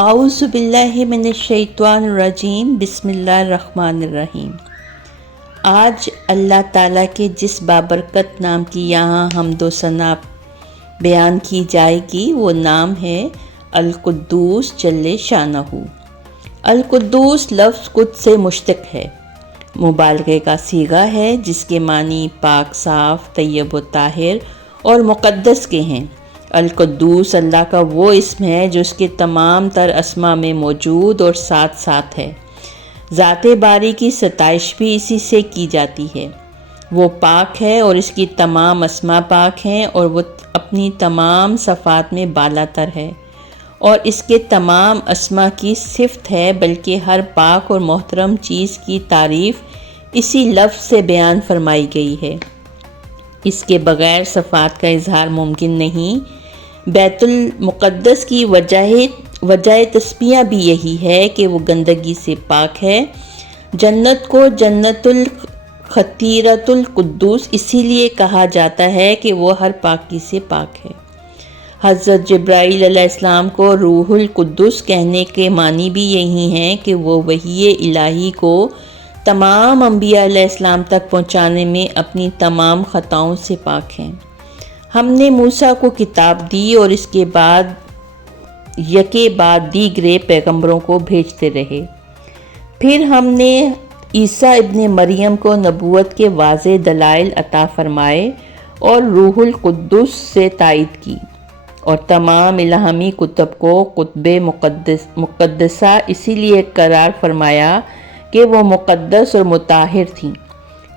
اعوذ باللہ من الشیطان الرجیم، بسم اللہ الرحمن الرحیم۔ آج اللہ تعالیٰ کے جس بابرکت نام کی یہاں حمد و ثنا بیان کی جائے گی وہ نام ہے القدوس جل شانہ۔ القدوس لفظ قدس سے مشتق ہے، مبالغے کا صیغہ ہے جس کے معنی پاک، صاف، طیب و طاہر اور مقدس کے ہیں۔ القدوس اللہ کا وہ اسم ہے جو اس کے تمام تر اسما میں موجود اور ساتھ ساتھ ہے۔ ذات باری کی ستائش بھی اسی سے کی جاتی ہے۔ وہ پاک ہے اور اس کی تمام اسما پاک ہیں، اور وہ اپنی تمام صفات میں بالا تر ہے، اور اس کے تمام اسما کی صفت ہے، بلکہ ہر پاک اور محترم چیز کی تعریف اسی لفظ سے بیان فرمائی گئی ہے۔ اس کے بغیر صفات کا اظہار ممکن نہیں۔ بیت المقدس کی وجہ تسمیہ بھی یہی ہے کہ وہ گندگی سے پاک ہے۔ جنت کو جنت الخطیرۃ القدوس اسی لیے کہا جاتا ہے کہ وہ ہر پاکی سے پاک ہے۔ حضرت جبرائیل علیہ السلام کو روح القدس کہنے کے معنی بھی یہی ہیں کہ وہ وحی الہی کو تمام انبیاء علیہ السلام تک پہنچانے میں اپنی تمام خطاؤں سے پاک ہیں۔ ہم نے موسیٰ کو کتاب دی اور اس کے بعد یکے بعد دیگرے پیغمبروں کو بھیجتے رہے۔ پھر ہم نے عیسیٰ ابن مریم کو نبوت کے واضح دلائل عطا فرمائے اور روح القدس سے تائید کی، اور تمام الہامی کتب کو کتب مقدسہ اسی لیے قرار فرمایا کہ وہ مقدس اور مطہر تھیں،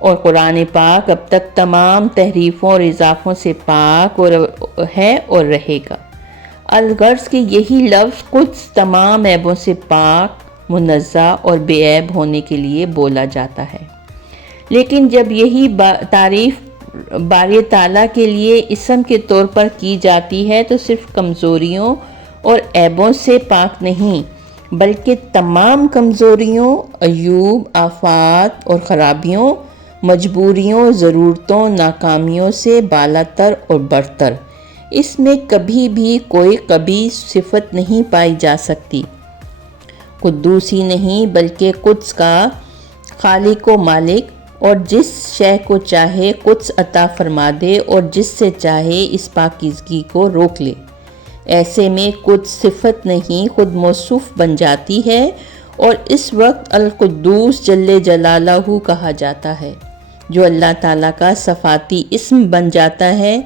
اور قرآن پاک اب تک تمام تحریفوں اور اضافوں سے پاک اور ہے اور رہے گا۔ الغرض کہ یہی لفظ قدس تمام عیبوں سے پاک، منزہ اور بے عیب ہونے کے لیے بولا جاتا ہے۔ لیکن جب یہی تعریف باری تعالیٰ کے لیے اسم کے طور پر کی جاتی ہے تو صرف کمزوریوں اور عیبوں سے پاک نہیں، بلکہ تمام کمزوریوں، عیوب، آفات اور خرابیوں، مجبوریوں، ضرورتوں، ناکامیوں سے بالا تر اور برتر۔ اس میں کبھی بھی کوئی قبیح صفت نہیں پائی جا سکتی۔ قدوس ہی نہیں بلکہ قدس کا خالق و مالک، اور جس شے کو چاہے قدس عطا فرما دے اور جس سے چاہے اس پاکیزگی کو روک لے۔ ایسے میں قدس صفت نہیں خود موصوف بن جاتی ہے، اور اس وقت القدوس جل جلالہ کہا جاتا ہے، جو اللہ تعالیٰ کا صفاتی اسم بن جاتا ہے۔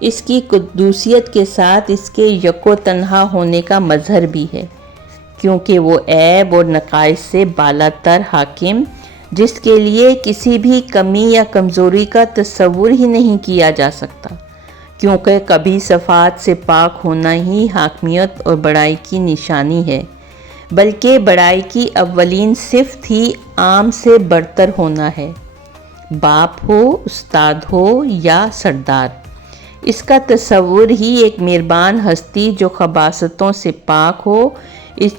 اس کی قدوسیت کے ساتھ اس کے یک و تنہا ہونے کا مظہر بھی ہے، کیونکہ وہ عیب اور نقائص سے بالا تر حاکم، جس کے لیے کسی بھی کمی یا کمزوری کا تصور ہی نہیں کیا جا سکتا، کیونکہ کبھی صفات سے پاک ہونا ہی حاکمیت اور بڑائی کی نشانی ہے، بلکہ بڑائی کی اولین صفت ہی عام سے برتر ہونا ہے، باپ ہو، استاد ہو یا سردار۔ اس کا تصور ہی ایک مہربان ہستی جو خباثتوں سے پاک ہو،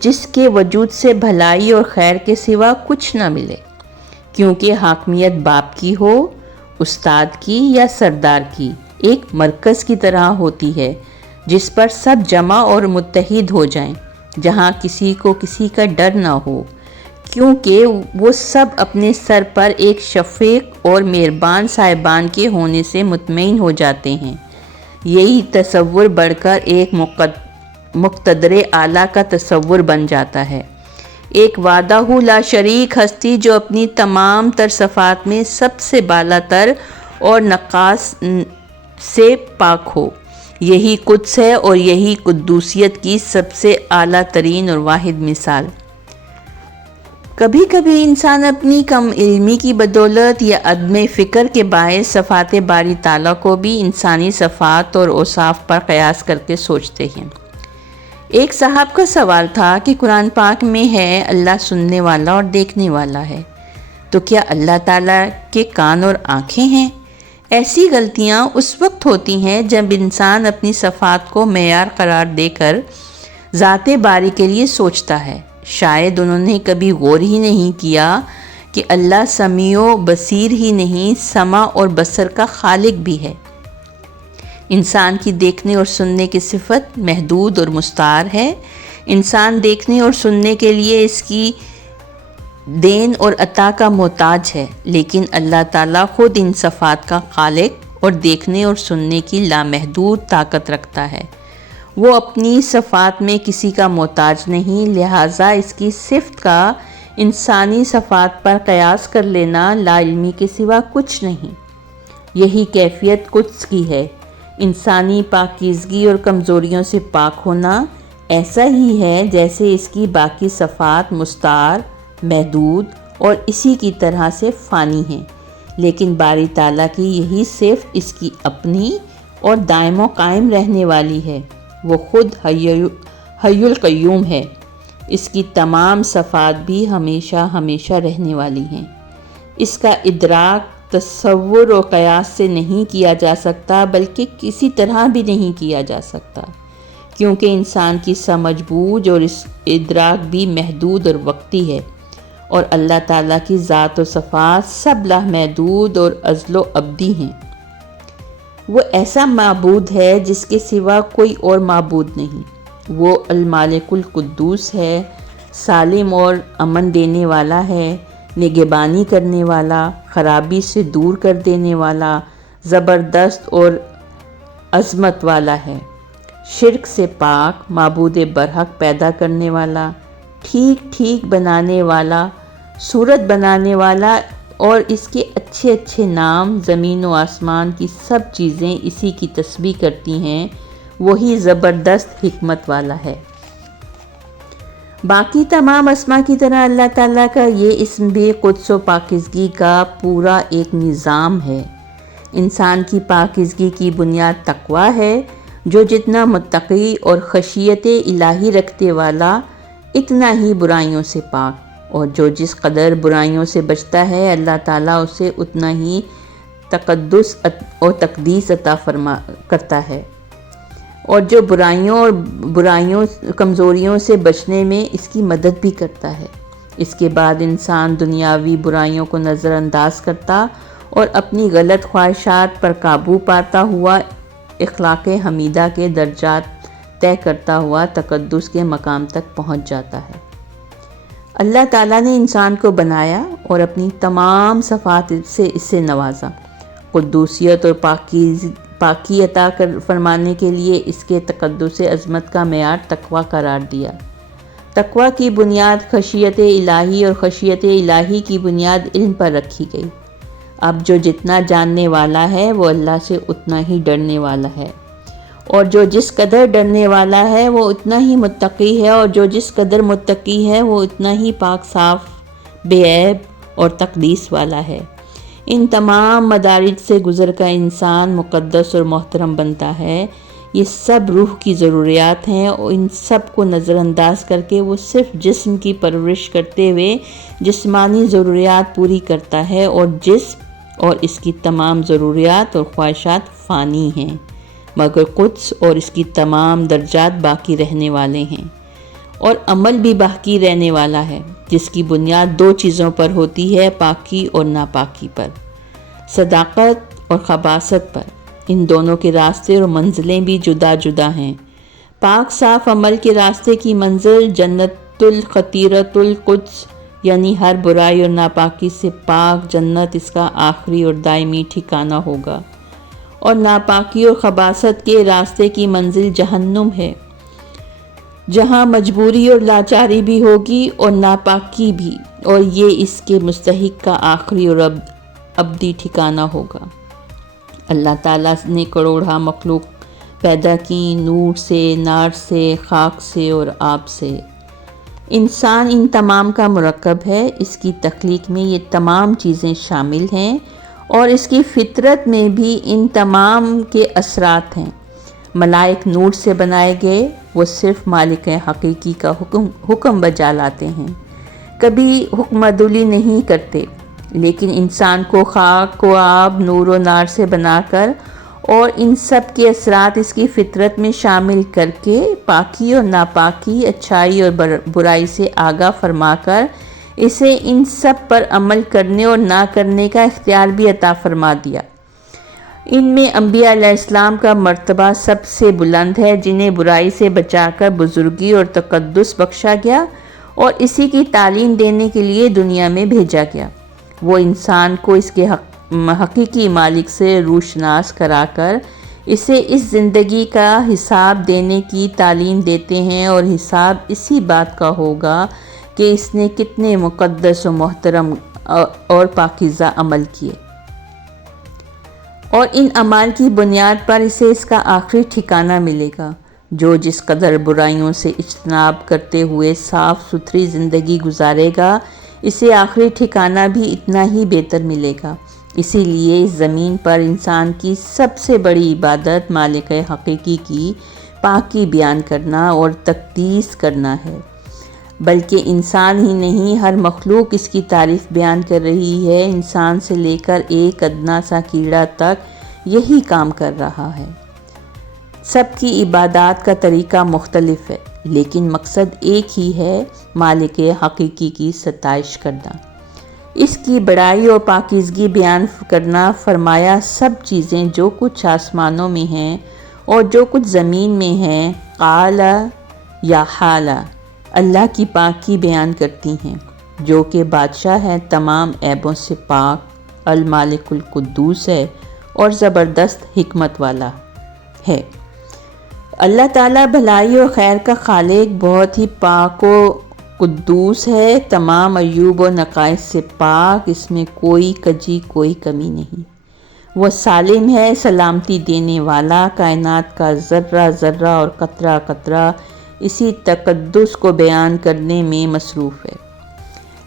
جس کے وجود سے بھلائی اور خیر کے سوا کچھ نہ ملے، کیونکہ حاکمیت باپ کی ہو، استاد کی یا سردار کی، ایک مرکز کی طرح ہوتی ہے جس پر سب جمع اور متحد ہو جائیں، جہاں کسی کو کسی کا ڈر نہ ہو، کیونکہ وہ سب اپنے سر پر ایک شفیق اور مہربان صاحبان کے ہونے سے مطمئن ہو جاتے ہیں۔ یہی تصور بڑھ کر ایک مقتدر اعلیٰ کا تصور بن جاتا ہے، ایک وحدہ لا شریک ہستی جو اپنی تمام تر صفات میں سب سے بالا تر اور نقائص سے پاک ہو۔ یہی قدس ہے اور یہی قدوسیت کی سب سے اعلیٰ ترین اور واحد مثال۔ کبھی کبھی انسان اپنی کم علمی کی بدولت یا عدم فکر کے باعث صفات باری تعالیٰ کو بھی انسانی صفات اور اوصاف پر قیاس کر کے سوچتے ہیں۔ ایک صاحب کا سوال تھا کہ قرآن پاک میں ہے اللہ سننے والا اور دیکھنے والا ہے، تو کیا اللہ تعالیٰ کے کان اور آنکھیں ہیں؟ ایسی غلطیاں اس وقت ہوتی ہیں جب انسان اپنی صفات کو معیار قرار دے کر ذات باری کے لیے سوچتا ہے۔ شاید انہوں نے کبھی غور ہی نہیں کیا کہ اللہ سمیع و بصیر ہی نہیں، سمع اور بصر کا خالق بھی ہے۔ انسان کی دیکھنے اور سننے کی صفت محدود اور مستعار ہے، انسان دیکھنے اور سننے کے لیے اس کی دین اور عطا کا محتاج ہے، لیکن اللہ تعالیٰ خود ان صفات کا خالق اور دیکھنے اور سننے کی لامحدود طاقت رکھتا ہے۔ وہ اپنی صفات میں کسی کا محتاج نہیں، لہٰذا اس کی صفت کا انسانی صفات پر قیاس کر لینا لا علمی کے سوا کچھ نہیں۔ یہی کیفیت قدس کی ہے، انسانی پاکیزگی اور کمزوریوں سے پاک ہونا ایسا ہی ہے جیسے اس کی باقی صفات مستعار، محدود اور اسی کی طرح سے فانی ہیں، لیکن باری تعالیٰ کی یہی صفت اس کی اپنی اور دائم و قائم رہنے والی ہے۔ وہ خود حی القیوم ہے، اس کی تمام صفات بھی ہمیشہ ہمیشہ رہنے والی ہیں۔ اس کا ادراک تصور و قیاس سے نہیں کیا جا سکتا، بلکہ کسی طرح بھی نہیں کیا جا سکتا، کیونکہ انسان کی سمجھ بوجھ اور اس ادراک بھی محدود اور وقتی ہے، اور اللہ تعالیٰ کی ذات و صفات سب لامحدود اور ازل و ابدی ہیں۔ وہ ایسا معبود ہے جس کے سوا کوئی اور معبود نہیں۔ وہ المالک القدوس ہے، سالم اور امن دینے والا ہے، نگہبانی کرنے والا، خرابی سے دور کر دینے والا، زبردست اور عظمت والا ہے، شرک سے پاک، معبود برحق پیدا کرنے والا، ٹھیک ٹھیک بنانے والا، صورت بنانے والا، اور اس کے اچھے اچھے نام زمین و آسمان کی سب چیزیں اسی کی تسبیح کرتی ہیں۔ وہی زبردست حکمت والا ہے۔ باقی تمام اسما کی طرح اللہ تعالیٰ کا یہ اسم بھی قدس و پاکیزگی کا پورا ایک نظام ہے۔ انسان کی پاکیزگی کی بنیاد تقویٰ ہے۔ جو جتنا متقی اور خشیت الہی رکھتے والا اتنا ہی برائیوں سے پاک، اور جو جس قدر برائیوں سے بچتا ہے اللہ تعالیٰ اسے اتنا ہی تقدس اور تقدیس عطا کرتا ہے، اور جو برائیوں کمزوریوں سے بچنے میں اس کی مدد بھی کرتا ہے۔ اس کے بعد انسان دنیاوی برائیوں کو نظر انداز کرتا اور اپنی غلط خواہشات پر قابو پاتا ہوا اخلاق حمیدہ کے درجات طے کرتا ہوا تقدس کے مقام تک پہنچ جاتا ہے۔ اللہ تعالیٰ نے انسان کو بنایا اور اپنی تمام صفات سے اسے نوازا۔ قدوسیت اور پاکی عطا فرمانے کے لیے اس کے تقدس عظمت کا معیار تقویٰ قرار دیا۔ تقویٰ کی بنیاد خشیت الہی اور خشیت الہی کی بنیاد علم پر رکھی گئی۔ اب جو جتنا جاننے والا ہے وہ اللہ سے اتنا ہی ڈرنے والا ہے، اور جو جس قدر ڈرنے والا ہے وہ اتنا ہی متقی ہے، اور جو جس قدر متقی ہے وہ اتنا ہی پاک صاف، بے عیب اور تقدیس والا ہے۔ ان تمام مدارج سے گزر کر انسان مقدس اور محترم بنتا ہے۔ یہ سب روح کی ضروریات ہیں، اور ان سب کو نظر انداز کر کے وہ صرف جسم کی پرورش کرتے ہوئے جسمانی ضروریات پوری کرتا ہے، اور جسم اور اس کی تمام ضروریات اور خواہشات فانی ہیں، مگر قدس اور اس کی تمام درجات باقی رہنے والے ہیں، اور عمل بھی باقی رہنے والا ہے، جس کی بنیاد دو چیزوں پر ہوتی ہے، پاکی اور ناپاکی پر، صداقت اور خباثت پر۔ ان دونوں کے راستے اور منزلیں بھی جدا جدا ہیں۔ پاک صاف عمل کے راستے کی منزل جنت الخطیرۃ القدس، یعنی ہر برائی اور ناپاکی سے پاک جنت اس کا آخری اور دائمی ٹھکانہ ہوگا، اور ناپاکی اور خباثت کے راستے کی منزل جہنم ہے، جہاں مجبوری اور لاچاری بھی ہوگی اور ناپاکی بھی، اور یہ اس کے مستحق کا آخری اور ابدی ٹھکانہ ہوگا۔ اللہ تعالیٰ نے کروڑہا مخلوق پیدا کی، نور سے، نار سے، خاک سے اور آب سے۔ انسان ان تمام کا مرکب ہے۔ اس کی تخلیق میں یہ تمام چیزیں شامل ہیں، اور اس کی فطرت میں بھی ان تمام کے اثرات ہیں۔ ملائک نور سے بنائے گئے، وہ صرف مالک حقیقی کا حکم بجا لاتے ہیں، کبھی حکم عدولی نہیں کرتے، لیکن انسان کو خاک و آب، نور و نار سے بنا کر اور ان سب کے اثرات اس کی فطرت میں شامل کر کے پاکی اور ناپاکی، اچھائی اور برائی سے آگاہ فرما کر اسے ان سب پر عمل کرنے اور نہ کرنے کا اختیار بھی عطا فرما دیا۔ ان میں انبیاء علیہ السلام کا مرتبہ سب سے بلند ہے، جنہیں برائی سے بچا کر بزرگی اور تقدس بخشا گیا اور اسی کی تعلیم دینے کے لیے دنیا میں بھیجا گیا۔ وہ انسان کو اس کے حقیقی مالک سے روشناس کرا کر اسے اس زندگی کا حساب دینے کی تعلیم دیتے ہیں، اور حساب اسی بات کا ہوگا کہ اس نے کتنے مقدس و محترم اور پاکیزہ عمل کیے، اور ان اعمال کی بنیاد پر اسے اس کا آخری ٹھکانہ ملے گا۔ جو جس قدر برائیوں سے اجتناب کرتے ہوئے صاف ستھری زندگی گزارے گا، اسے آخری ٹھکانہ بھی اتنا ہی بہتر ملے گا۔ اسی لیے اس زمین پر انسان کی سب سے بڑی عبادت مالک حقیقی کی پاکی بیان کرنا اور تقدیس کرنا ہے، بلکہ انسان ہی نہیں، ہر مخلوق اس کی تعریف بیان کر رہی ہے۔ انسان سے لے کر ایک ادنا سا کیڑا تک یہی کام کر رہا ہے۔ سب کی عبادات کا طریقہ مختلف ہے، لیکن مقصد ایک ہی ہے، مالک حقیقی کی ستائش کرنا، اس کی بڑائی اور پاکیزگی بیان کرنا۔ فرمایا سب چیزیں جو کچھ آسمانوں میں ہیں اور جو کچھ زمین میں ہیں، قال یا حال، اللہ کی پاکی بیان کرتی ہیں، جو کہ بادشاہ ہے، تمام عیبوں سے پاک، المالک القدوس ہے اور زبردست حکمت والا ہے۔ اللہ تعالیٰ بھلائی اور خیر کا خالق، بہت ہی پاک و قدوس ہے، تمام عیوب و نقائص سے پاک، اس میں کوئی کجی کوئی کمی نہیں۔ وہ سالم ہے، سلامتی دینے والا، کائنات کا ذرہ ذرہ اور قطرہ قطرہ اسی تقدس کو بیان کرنے میں مصروف ہے۔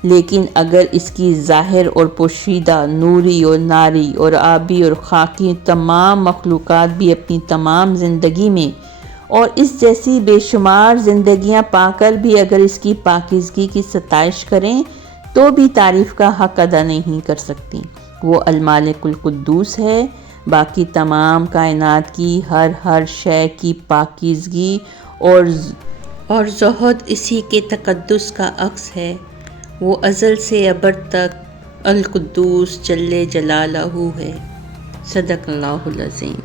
لیکن اگر اس کی ظاہر اور پوشیدہ، نوری اور ناری اور آبی اور خاکی تمام مخلوقات بھی اپنی تمام زندگی میں اور اس جیسی بے شمار زندگیاں پا کر بھی اگر اس کی پاکیزگی کی ستائش کریں تو بھی تعریف کا حق ادا نہیں کر سکتی۔ وہ المالک القدوس ہے، باقی تمام کائنات کی ہر شے کی پاکیزگی اور زہد اسی کے تقدس کا عکس ہے۔ وہ ازل سے ابد تک القدوس جل جلالہ ہے۔ صدق اللہ العظیم۔